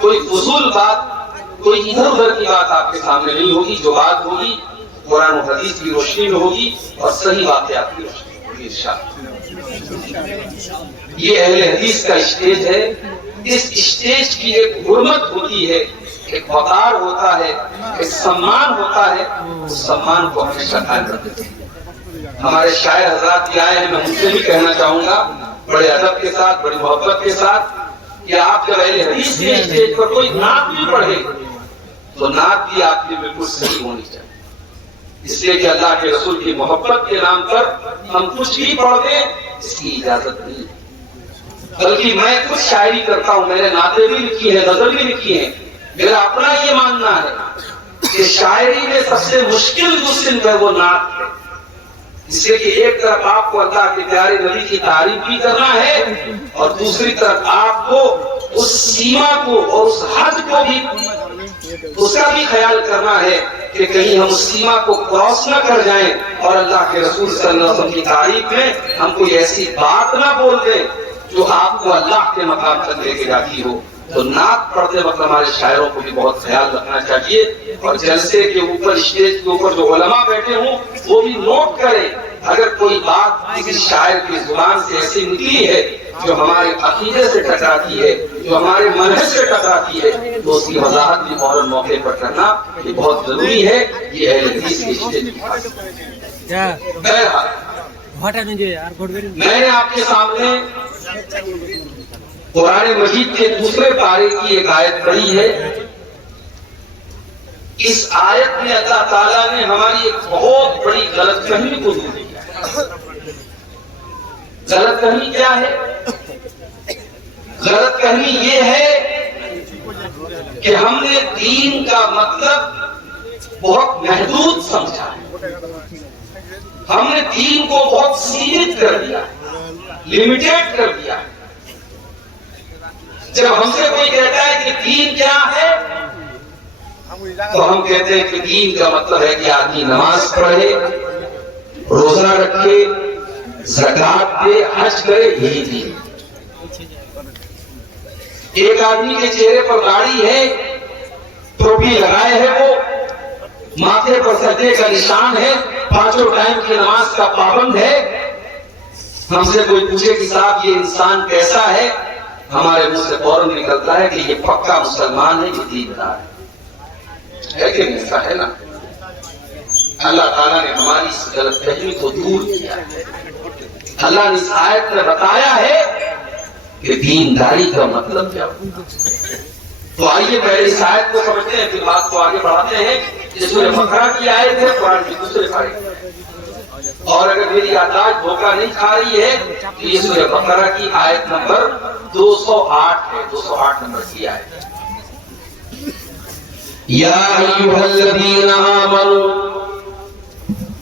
کوئی فضول بات، کوئی ادھر ادھر کی بات آپ کے سامنے نہیں ہوگی. جو بات ہوگی قرآن و حدیث کی روشنی میں ہوگی اور صحیح واقعات کی روشنی میں ہوگی انشاءاللہ. یہ اہل حدیث کا اسٹیج ہے. اس اسٹیج کی ایک حرمت ہوتی ہے، ایک وقار ہوتا ہے، ایک سمان ہوتا ہے. اس سمان کو ہمیشہ قائم رکھتے ہیں. ہمارے شاعر حضرات بھی آئے ہیں، میں ان سے بھی کہنا چاہوں گا بڑے ادب کے ساتھ، بڑی محبت کے ساتھ، کہ آپ جب اہل حدیث کے اسٹیج پر کوئی نعت بھی پڑھے تو نعت بھی آپ کی بالکل صحیح ہونی چاہیے. اس لیے کہ اللہ کے رسول کی محبت کے نام پر ہم کچھ بھی پڑھ دیں اس کی اجازت نہیں. بلکہ میں خود شاعری کرتا ہوں، میں نے نعتیں بھی لکھی ہیں، غزل بھی لکھی ہیں. میرا اپنا یہ ماننا ہے کہ شاعری میں سب سے مشکل جو صنف ہے وہ نعت ہے. اس لیے کہ ایک طرف آپ کو اللہ کے پیارے نبی کی تعریف بھی کرنا ہے اور دوسری طرف آپ کو اس سیما کو اور اس حد کو بھی، اس کا بھی خیال کرنا ہے کہ کہیں ہم اس سیما کو کراس نہ کر جائیں اور اللہ کے رسول صلی اللہ علیہ وسلم کی تعریف میں ہم کوئی ایسی بات نہ بول دیں جو آپ کو اللہ کے مقام تک لے کے جاتی ہو. تو نعت پڑھتے وقت ہمارے شاعروں کو بھی بہت خیال رکھنا چاہیے. اور جلسے کے اوپر، اسٹیج کے اوپر جو علماء بیٹھے ہوں وہ بھی نوٹ کریں اگر کوئی بات کسی شاعر کی زبان سے ایسی نکلی ہے جو ہمارے عقیدے سے ٹکراتی ہے، جو ہمارے منہج سے ٹکراتی ہے، تو اس کی وضاحت بھی فوراً موقع پر کرنا یہ بہت ضروری ہے. یہ اہل حدیث کے اسٹیج کی بات ہے. میں نے آپ کے سامنے قرآن مجید کے دوسرے پارے کی ایک آیت پڑھی ہے. اس آیت میں اللہ تعالیٰ نے ہماری ایک بہت بڑی غلط فہمی کو دور کیا ہے. غلط فہمی کیا ہے؟ غلط فہمی یہ ہے کہ ہم نے دین کا مطلب بہت محدود سمجھا ہے. ہم نے دین کو بہت سیمت کر دیا، لمیٹیڈ کر دیا. جب ہم سے کوئی کہتا ہے کہ دین کیا ہے تو ہم کہتے ہیں کہ دین کا مطلب ہے کہ آدمی نماز پڑھے، روزہ رکھے، زکات دے، حج کرے، یہی دین. ایک آدمی کے چہرے پر داڑھی ہے، ٹوپی لگائے ہے، وہ ماتھے پر سجدے کا نشان ہے، 5 ٹائم کی نماز کا پابند ہے. ہم سے کوئی پوچھے کہ صاحب یہ انسان کیسا ہے، ہمارے منہ سے فوراً نکلتا ہے کہ یہ پکا مسلمان ہے، یہ دیندار ہے کہ نہیں؟ ایسا ہے نا. اللہ تعالیٰ نے ہماری اس غلط فہمی کو دور کیا ہے. اللہ نے اس آیت میں بتایا ہے کہ دینداری کا مطلب کیا ہوتا ہے. تو آئیے پہلے اس آیت کو سمجھتے ہیں، پھر بات کو آگے بڑھاتے ہیں. یہ سورہ بقرہ کی آیت ہے، قرآن کی دوسرے پارے. اور اگر میری یادداشت دھوکہ نہیں کھا رہی ہے تو یہ سورہ بقرہ کی آیت نمبر 208 ہے. 208 نمبر کی آیت ہے. یا ایھا الذین آمنوا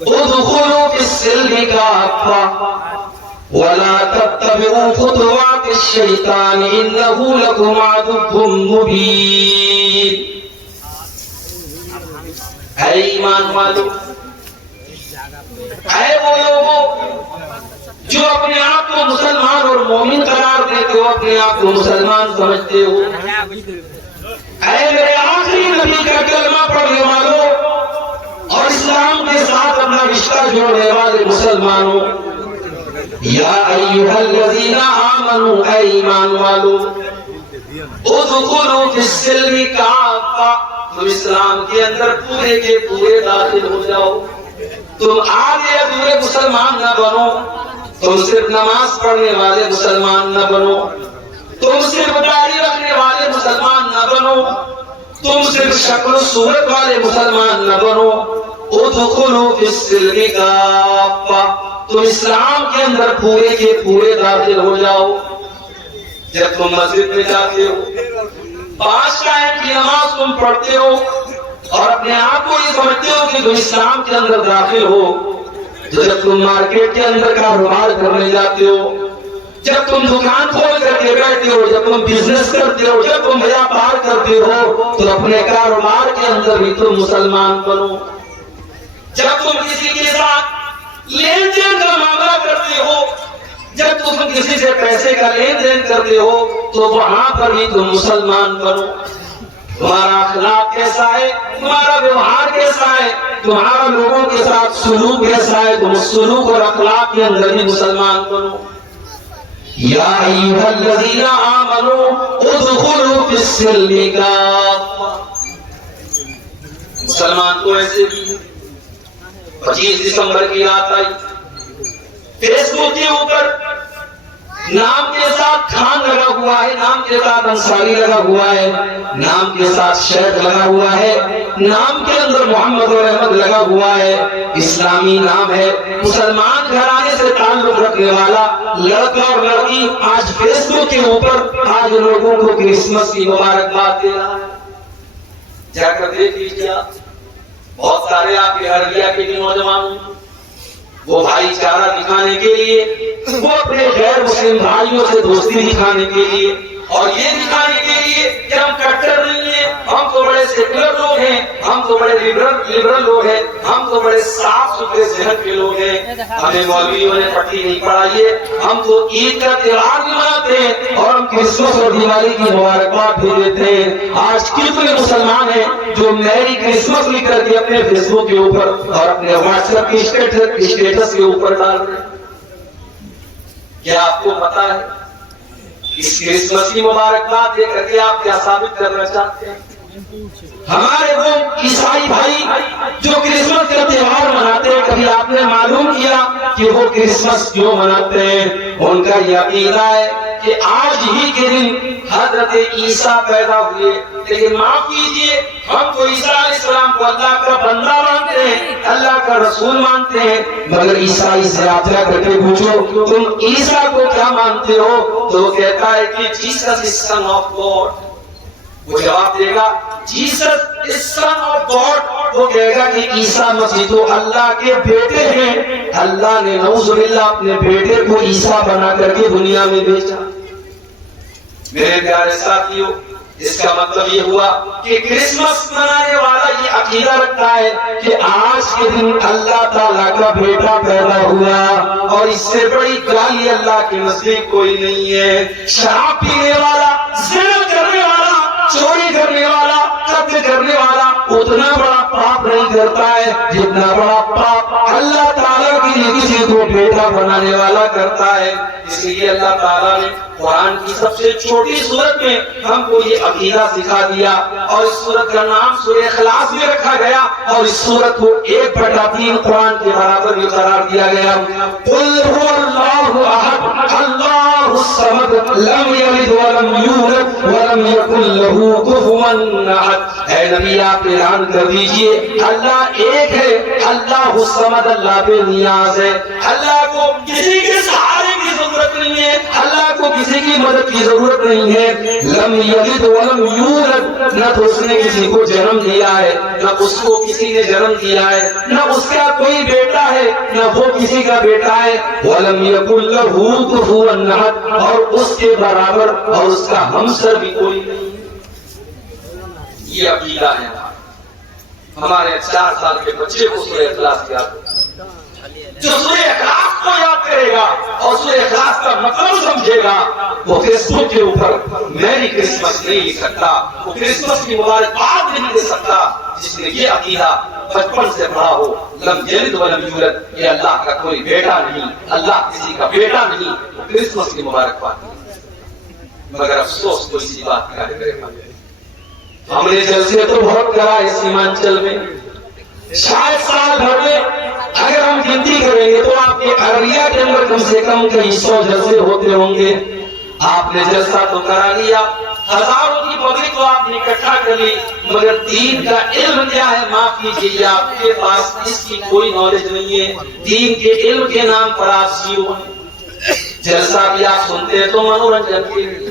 ادخلوا فی السلم کافۃ ولا تتبعوا خطوات الشیطان انہ لکم عدو مبین. اے ایمان والو، اے وہ لوگوں جو اپنے آپ کو مسلمان اور مومن قرار دیتے ہو، اپنے آپ کو مسلمان سمجھتے ہو، اے میرے آخری نبی کا کلمہ پڑھنے والوں اور اسلام کے ساتھ اپنا رشتہ جوڑنے والے مسلمانوں، یا ایھا الذین آمنوا، اے ایمان والو، ادخلوا فی السلم کافۃ، تم اسلام کے اندر پورے کے پورے داخل ہو جاؤ. تم آدھے ادھورے مسلمان نہ بنو، تم صرف نماز پڑھنے والے مسلمان نہ بنو، تم صرف داڑھی رکھنے والے مسلمان نہ بنو، تم صرف شکل و صورت والے مسلمان نہ بنو. ادخلوا فی السلم کافۃ، تم اسلام کے اندر پورے کے پورے داخل ہو جاؤ. جب تم مسجد میں جاتے ہو، 5 ٹائم کی نماز تم پڑھتے ہو اور اپنے آپ کو یہ سمجھتے ہو کہ تم اسلام کے اندر داخل ہو، تو جب تم مارکیٹ کے اندر کاروبار کرنے جاتے ہو، جب تم دکان کھول کر کے بیٹھتے ہو، جب تم بزنس کرتے ہو، جب تم ویاپار کرتے ہو، تو اپنے کاروبار کے اندر بھی تم مسلمان بنو. جب تم کسی کے ساتھ لین دین کا معاملہ کرتے ہو، جب تم کسی سے پیسے کا لین دین کرتے ہو تو وہاں پر بھی تم مسلمان بنو. تمہارا اخلاق کیسا ہے, تمہارا ویوہار کیسا ہے, تمہارا لوگوں کے ساتھ سلوک کیسا ہے, تم سلوک اور اخلاق کے اندر بھی مسلمان بنو. یا ایھا الذین آمنوا ادخلوا فی السلم کافہ. مسلمان تو ایسے بھی 25 دسمبر کی رات آئی, فیس بک کے اوپر نام کے ساتھ خان لگا ہوا ہے, نام کے ساتھ انصاری لگا ہوا ہے, نام کے ساتھ شیخ لگا ہوا ہے, نام کے اندر محمد اور احمد لگا ہوا ہے, اسلامی نام ہے, مسلمان گھرانے سے تعلق رکھنے والا لڑکا اور لڑکی آج فیس بک کے اوپر آج لوگوں کو کرسمس کی مبارکباد دے رہا ہے. جا کر دیکھ لیجیے, بہت سارے آپ کے عربیہ کے بھی نوجوان وہ بھائی چارہ دکھانے کے لیے, وہ اپنے غیر مسلم بھائیوں سے دوستی دکھانے کے لیے اور یہ دکھانے کے لیے کہ ہم کٹر نہیں ہیں, ہم تو بڑے سیکولر لوگ ہیں, ہم تو بڑے لبرل لوگ ہیں, ہم تو بڑے صاف ستھرے ذہن کے لوگ ہیں, ہمیں مولویوں نے پٹی نہیں پڑھائی ہے, ہم تو عید کا تہوار بھی مناتے ہیں اور ہم کرسمس اور دیوالی کی مبارکباد بھی دیتے ہیں. آج کتنے مسلمان ہیں جو میری کرسمس لکھ کر کے اپنے فیس بک کے اوپر اور اپنے واٹس ایپ کی اسٹیٹس کے اوپر ڈال رہے ہیں. کیا آپ کو پتا ہے اس کرسمس کی مبارکباد دے کر کے آپ کیا ثابت کرنا چاہتے ہیں؟ ہمارے وہ عیسائی بھائی جو کرسمس کا تہوار مناتے ہیں, کبھی آپ نے معلوم کیا کہ وہ کرسمس کیوں مناتے ہیں؟ ان کا یہ عقیدہ ہے کہ آج ہی کے دن حضرت عیسیٰ پیدا ہوئے. لیکن معاف کیجئے, ہم تو عیسیٰ علیہ السلام کو اللہ کا بندہ مانتے ہیں, اللہ کا رسول مانتے ہیں, مگر عیسائی سے آپ جا کر کے پوچھو تم عیسیٰ کو کیا مانتے ہو, تو وہ کہتا ہے کہ Jesus is son of God. وہ جواب دے گا Jesus is son of God, وہ کہے گا کہ عیسیٰ مسیح تو اللہ کے بیٹے ہیں, اللہ نے نعوذ باللہ اپنے بیٹے کو عیسیٰ بنا کر کے دنیا میں بھیجا. میرے پیارے ساتھیوں, اس کا مطلب یہ ہوا کہ کرسمس منانے والا یہ عقیدہ رکھتا ہے کہ آج کے دن اللہ تعالیٰ کا بیٹا پیدا ہوا, اور اس سے بڑی گالی اللہ کے نزدیک کوئی نہیں ہے. شراب پینے والا, زنا کرنے والا, چوری کرنے والا, قتل کرنے والا اتنا بڑا پاپ نہیں کرتا ہے جتنا بڑا پاپ اللہ تعالیٰ کے لیے کسی کو بیٹا بنانے والا کرتا ہے. اس لیے اللہ تعالیٰ نے قرآن کی سب سے چھوٹی سورت میں ہم کو یہ عقیدہ سکھا دیا, اور اس سورت کا نام سورہ اخلاص میں رکھا گیا, اور اس سورت کو 1/3 قرآن کے برابر بھی قرار دیا گیا. قل هو اللہ احد اللہ الصمد لم یلد ولم یولد ولم یکن له کفوا احد. اے نبی آپ اعلان کر دیجئے اللہ ایک ہے, اللہ الصمد, اللہ بے نیاز ہے, اللہ کو کسی کے سہارے کی ضرورت نہیں ہے, اللہ کو کسی کی مدد کی ضرورت نہیں ہے. لم یلد ولم یولد, نہ تو اس نے کسی کو جنم دیا ہے, نہ اس کو کسی نے جنم دیا ہے, نہ اس کا کوئی بیٹا ہے, نہ وہ کسی کا بیٹا ہے. ولم یکن لہ کفوا احد, اور اس کے برابر اور اس کا ہمسر بھی کوئی نہیں. یہ عقیدہ ہے ہمارے 4 سال کے بچے کو سورہ اخلاص یاد, جو سورہ اخلاص کو یاد کرے گا اور سورہ اخلاص کا مطلب سمجھے گا, وہ فیس بک کے اوپر میری کرسمس نہیں لکھ سکتا, وہ کرسمس کی مبارکباد نہیں دے سکتا جس نے یہ عقیدہ بچپن سے پڑھا ہو. لم یلد ولم یولد, یہ اللہ کا کوئی بیٹا نہیں, اللہ کسی کا بیٹا نہیں, کرسمس کی مبارکباد. مگر افسوس تو اسی بات کا کرے گا. ہم نے جلسے تو بہت کرا ہے سیمانچل میں, شاید سال بھر میں اگر ہم گنتی کریں گے تو آپ کے عربیہ کے اندر کم سے کم کئی 100 جلسے ہوتے ہوں گے. آپ نے جلسہ تو کرا لیا, ہزاروں کی پبلک کو آپ نے اکٹھا کر لی, مگر دین کا علم کیا ہے معاف کیجیے, آپ کے پاس اس کی کوئی نالج نہیں ہے. دین کے علم کے نام پر آپ زیرو ہیں. جلسہ بھی آپ سنتے ہیں تو منورنجن کے لیے,